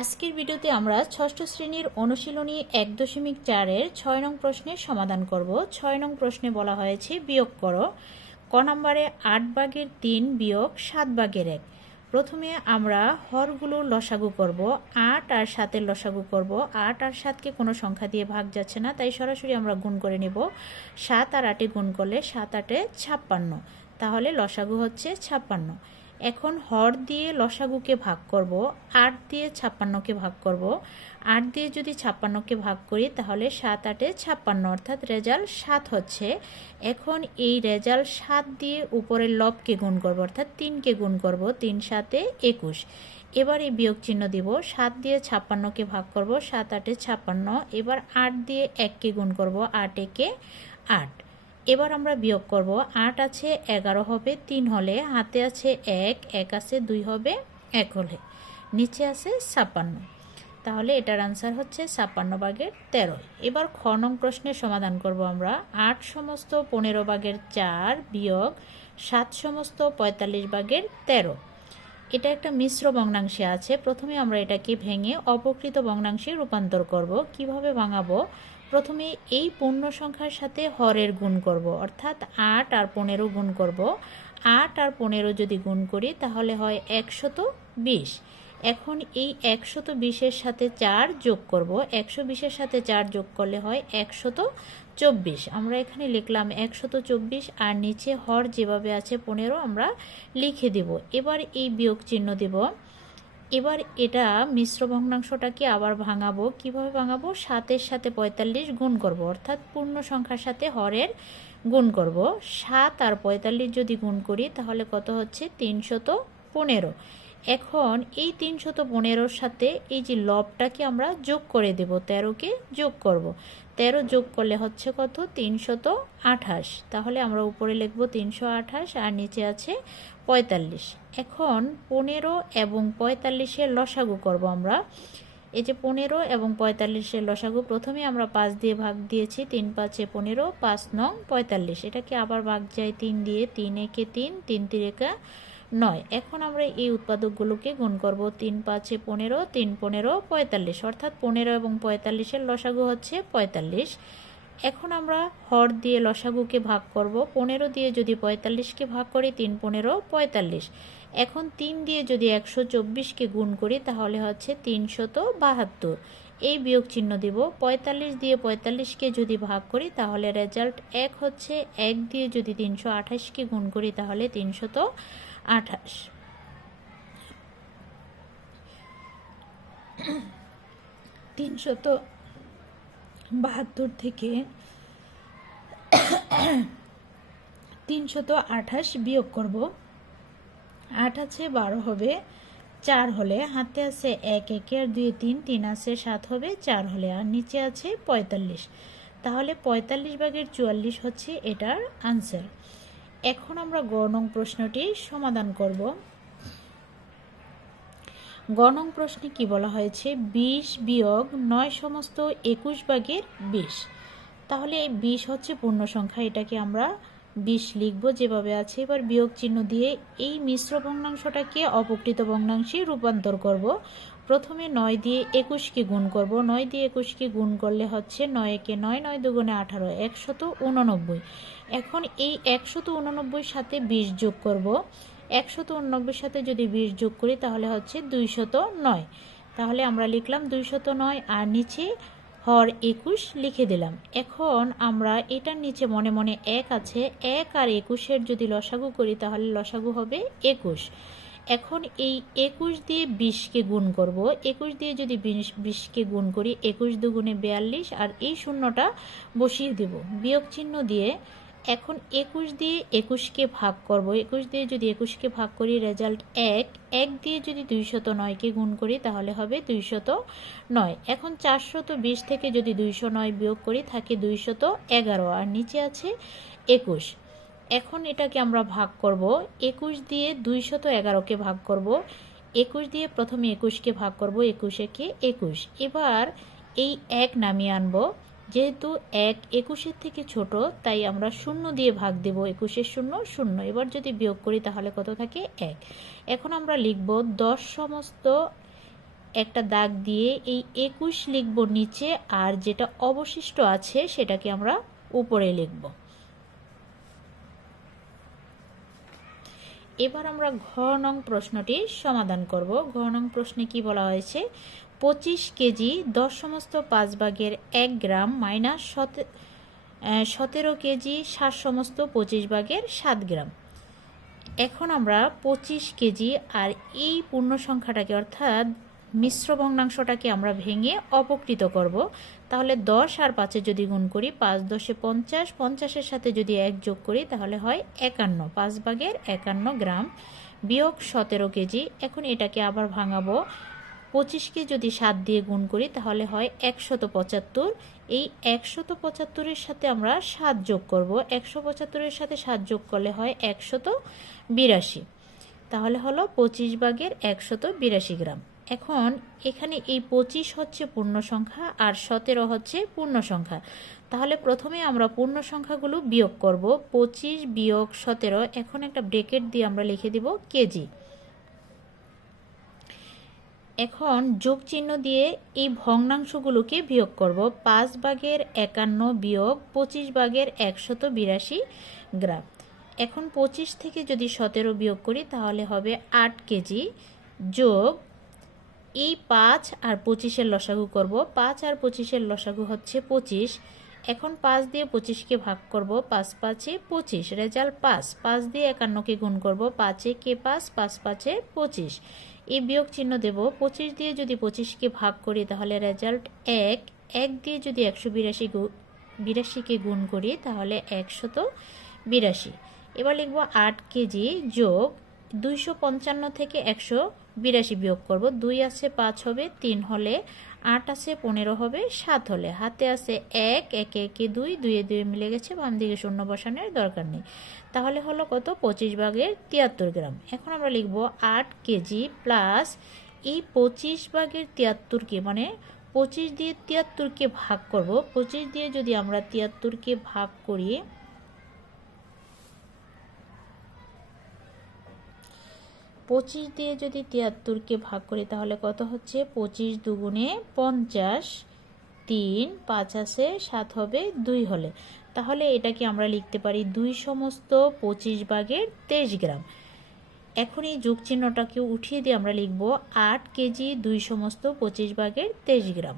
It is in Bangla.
আজকের ভিডিওতে আমরা ষষ্ঠ শ্রেণীর অনুশীলনী 1.4-এর 6 নং প্রশ্নের সমাধান করব। 6 নং প্রশ্নে বলা হয়েছে বিয়োগ করো। ক নম্বরে 8/3 বিয়োগ 7/1। প্রথমে আমরা হরগুলো লসাগু করব। 8 আর 7-এর লসাগু করব। 8 আর 7কে কোনো সংখ্যা দিয়ে ভাগ যাচ্ছে না, তাই সরাসরি আমরা গুণ করে নেব। 7 আর 8-এ গুণ করলে 7 8-এ 56, তাহলে লসাগু হচ্ছে 56। এখন হর দিয়ে লসাগুকে ভাগ করব। 8 দিয়ে 56কে ভাগ করব। 8 দিয়ে যদি 56কে ভাগ করি তাহলে 7 8-এ 56, অর্থাৎ রেজাল্ট 7 হচ্ছে। এখন এই রেজাল্ট 7 দিয়ে উপরের লবকে গুণ করব, অর্থাৎ 3কে গুণ করব। 3 7-এ 21। এবার এই বিয়োগ চিহ্ন দিব। 7 দিয়ে 56কে ভাগ করব। 7 8-এ 56। এবার 8 দিয়ে 1কে গুণ করব। 8 1-এ 8। এবার আমরা বিয়োগ করব। 8 আছে 11 হবে 3 হলে, হাতে আছে 1, 1 আছে 2 হবে 1 হলে, নিচে আছে 56। তাহলে এটার আনসার হচ্ছে 56/13। এবার খ নং প্রশ্নের সমাধান করব আমরা। 8 সমস্ত 15/4 বিয়োগ 7 সমস্ত 45/13। এটা একটা মিশ্র ভগ্নাংশে আছে। প্রথমে আমরা এটাকে ভেঙে অপকৃত ভগ্নাংশে রূপান্তর করব। কিভাবে ভাঙাবো? প্রথমে এই পূর্ণ সংখ্যার সাথে হরের গুণ করব, অর্থাৎ 8 আর 15 গুণ করব। 8 আর 15 যদি গুণ করি তাহলে হয় 120। এখন এই 120-এর সাথে 4 যোগ করব। 120-এর সাথে 4 যোগ করলে হয় 124। আমরা এখানে লিখলাম 124, আর নিচে হর যেভাবে আছে 15 আমরা লিখে দেব। এবার এই বিয়োগ চিহ্ন দেব। এবার এটা মিশ্র ভগ্নাংশটাকে আবার ভাঙাবো। কিভাবে ভাঙাবো? 7-এর সাথে 45 গুণ করব, অর্থাৎ পূর্ণ সংখ্যার সাথে হরের গুণ করব। 7 আর 45 যদি গুণ করি তাহলে কত হচ্ছে? 315। এখন এই 315-র সাথে এই যে লবটাকে আমরা যোগ করে দেব। 13কে যোগ করব। 13 যোগ করলে হচ্ছে কত? 328। তাহলে আমরা উপরে লিখব 328, আর নিচে আছে 45। এখন 15 এবং 45-এর লসাগু করব আমরা। এই যে 15 এবং 45-এর লসাগু, প্রথমে আমরা 5 দিয়ে ভাগ দিয়েছি। 3 5-এ 15, 5 9 45। এটাকে আবার ভাগ যায় 3 দিয়ে। 3 1-এ 3, 3 3-এ 9। এখন আমরা এই উৎপাদকগুলোকে গুণ করব। 3 5-এ 15, 3 15 45, অর্থাৎ 15 এবং 45-এর লসাগু হচ্ছে 45। এখন আমরা হর দিয়ে লসাগুকে ভাগ করব। 15 দিয়ে যদি 45-কে ভাগ করি, 3 15 45। এখন 3 দিয়ে যদি 124-কে গুণ করি তাহলে হচ্ছে 372। এই বিয়োগ চিহ্ন দিব। 45 দিয়ে 45-কে যদি ভাগ করি তাহলে রেজাল্ট 1 হচ্ছে। 1 দিয়ে যদি 328-কে গুণ করি তাহলে 328। 372 থেকে 328 বিয়োগ করব। 8 আছে 12 হবে 4 হলে, হাতে আছে 1 1 আর 2 3, 3 আছে 7 হবে 4 হলে, আর নিচে আছে 45। তাহলে 45/44 হচ্ছে এটার আনসার। এখন আমরা গ নং প্রশ্নটি সমাধান করব। গ নং প্রশ্নে কি বলা হয়েছে? 20 বিয়োগ 9 সমস্ত 21/20। তাহলে এই 20 হচ্ছে পূর্ণ সংখ্যা, এটাকে আমরা 20 লিখব যেভাবে আছে। এবার বিয়োগ চিহ্ন দিয়ে এই মিশ্র ভগ্নাংশটাকে অপকৃত ভগ্নাংশে রূপান্তর করব। প্রথমে 9 দিয়ে 21-কে গুণ করব। 9 দিয়ে 21-কে গুণ করলে হচ্ছে 9 একে 9, 9 দুগুণে 18, 189। এখন এই 189-র সাথে 20 যোগ করব। 189-র সাথে যদি 20 যোগ করি তাহলে হচ্ছে 209। তাহলে আমরা লিখলাম 209, আর নিচে হর 21 লিখে দিলাম। এখন আমরা এটার নিচে মনে মনে 1 আছে, 1 আর 21-এর যদি লসাগু করি তাহলে লসাগু হবে 21। এখন এই 21 দিয়ে 20-কে গুণ করব। 21 দিয়ে যদি 20-কে গুণ করি 21 দুগুণে 42, আর এই শূন্যটা বসিয়ে দেব বিয়োগ চিহ্ন দিয়ে। এখন 21 দিয়ে 21-কে ভাগ করব। 21 দিয়ে যদি 21-কে ভাগ করি রেজাল্ট 1। 1 দিয়ে যদি 209-কে গুণ করি তাহলে হবে 209। এখন 420 থেকে যদি 209 বিয়োগ করি থাকে 211, আর নিচে আছে 21। এখন এটাকে আমরা ভাগ করব। 21 দিয়ে 211-কে ভাগ করব। 21 দিয়ে প্রথমে 21-কে ভাগ করব। 21 একে 21। এবার এই 1 নামিয়ে আনবো। যেহেতু 1 21-এর থেকে ছোট তাই আমরা 0 দিয়ে ভাগ দেব। 21-এর 0 0। এবার যদি বিয়োগ করি তাহলে কত থাকে? 1। এখন আমরা লিখব 10 সমস্ত একটা দাগ দিয়ে এই 21 লিখব নিচে, আর যেটা অবশিষ্ট আছে সেটাকে আমরা উপরে লিখব। এবার আমরা ঘ নং প্রশ্নটি সমাধান করব। ঘ নং প্রশ্নে কি বলা হয়েছে, 25 কেজি 10 সমস্ত 5 ভাগের 1 গ্রাম মাইনাস 17 কেজি 60 সমস্ত 25 ভাগের 7 গ্রাম। এখন আমরা 25 কেজি আর এই পূর্ণ সংখ্যাটাকে অর্থাৎ মিশ্র ভগ্নাংশটাকে আমরা ভেঙে অপকৃত করব। তাহলে 10 আর 5 যদি গুণ করি, 5 10 50, 50-এর সাথে যদি 1 যোগ করি তাহলে হয় 51, 5 ভাগের 51 গ্রাম বিয়োগ 17 কেজি। এখন এটাকে আবার ভাঙাবো, 25কে যদি 7 দিয়ে গুণ করি তাহলে হয় 175। এই 175-এর সাথে আমরা 7 যোগ করব, 175-এর সাথে 7 যোগ করলে হয় 182, তাহলে হলো 25 ভাগের 182 গ্রাম। এখন এখানে এই 25 হচ্ছে পূর্ণ সংখ্যা আর 17 হচ্ছে পূর্ণ সংখ্যা, তাহলে প্রথমে আমরা পূর্ণ সংখ্যাগুলো বিয়োগ করব। 25 বিয়োগ 17, এখন একটা ব্রেকেট দিয়ে আমরা লিখে দিব কেজি। এখন যোগ চিহ্ন দিয়ে এই ভগ্নাংশগুলোকে বিয়োগ করব। 5 ভাগের 51 বিয়োগ 25 ভাগের 182 গ্রাম। এখন 25 থেকে যদি 17 বিয়োগ করি তাহলে হবে 8 কেজি যোগ এই 5 আর 25-এর লসাগু করব। 5 আর 25-এর লসাগু হচ্ছে 25। এখন 5 দিয়ে 25কে ভাগ করব, 5 5-এ 25, রেজাল্ট 5। 5 দিয়ে 51কে গুণ করব, 5 কে 5, 5 5-এ 25, এই বিয়োগ চিহ্ন দেব। 25 দিয়ে যদি 25কে ভাগ করি তাহলে রেজাল্ট 1। 1 দিয়ে যদি 182কে গুণ করি তাহলে 182। এবার লিখব 8 কেজি যোগ 255 থেকে 182 বিয়োগ করব। 2 আছে 5 হবে, 3 হলে 8 আছে 15 হবে, 7 হলে হাতে আছে 1, 1 1 2, 2 2 মিলে গেছে, বাম দিকে শূন্য বসানোর দরকার নেই। তাহলে হলো কত, 25 ভাগের 73 গ্রাম। এখন আমরা লিখব 8 কেজি প্লাস এই 25 ভাগের 73কে, মানে 25 দিয়ে 73কে ভাগ করব। 25 দিয়ে যদি আমরা 73কে ভাগ করি, 25 দিয়ে যদি 73কে ভাগ করি তাহলে কত হচ্ছে, 25 দুগুণে 50, 3 5 আছে 7 হবে, 2 হলে, তাহলে এটাকে আমরা লিখতে পারি 2 সমস্ত 25 ভাগের 23 গ্রাম। এখন এই যোগ চিহ্নটাকে উঠিয়ে দিয়ে আমরা লিখব 8 কেজি 2 সমস্ত 25 ভাগের 23 গ্রাম।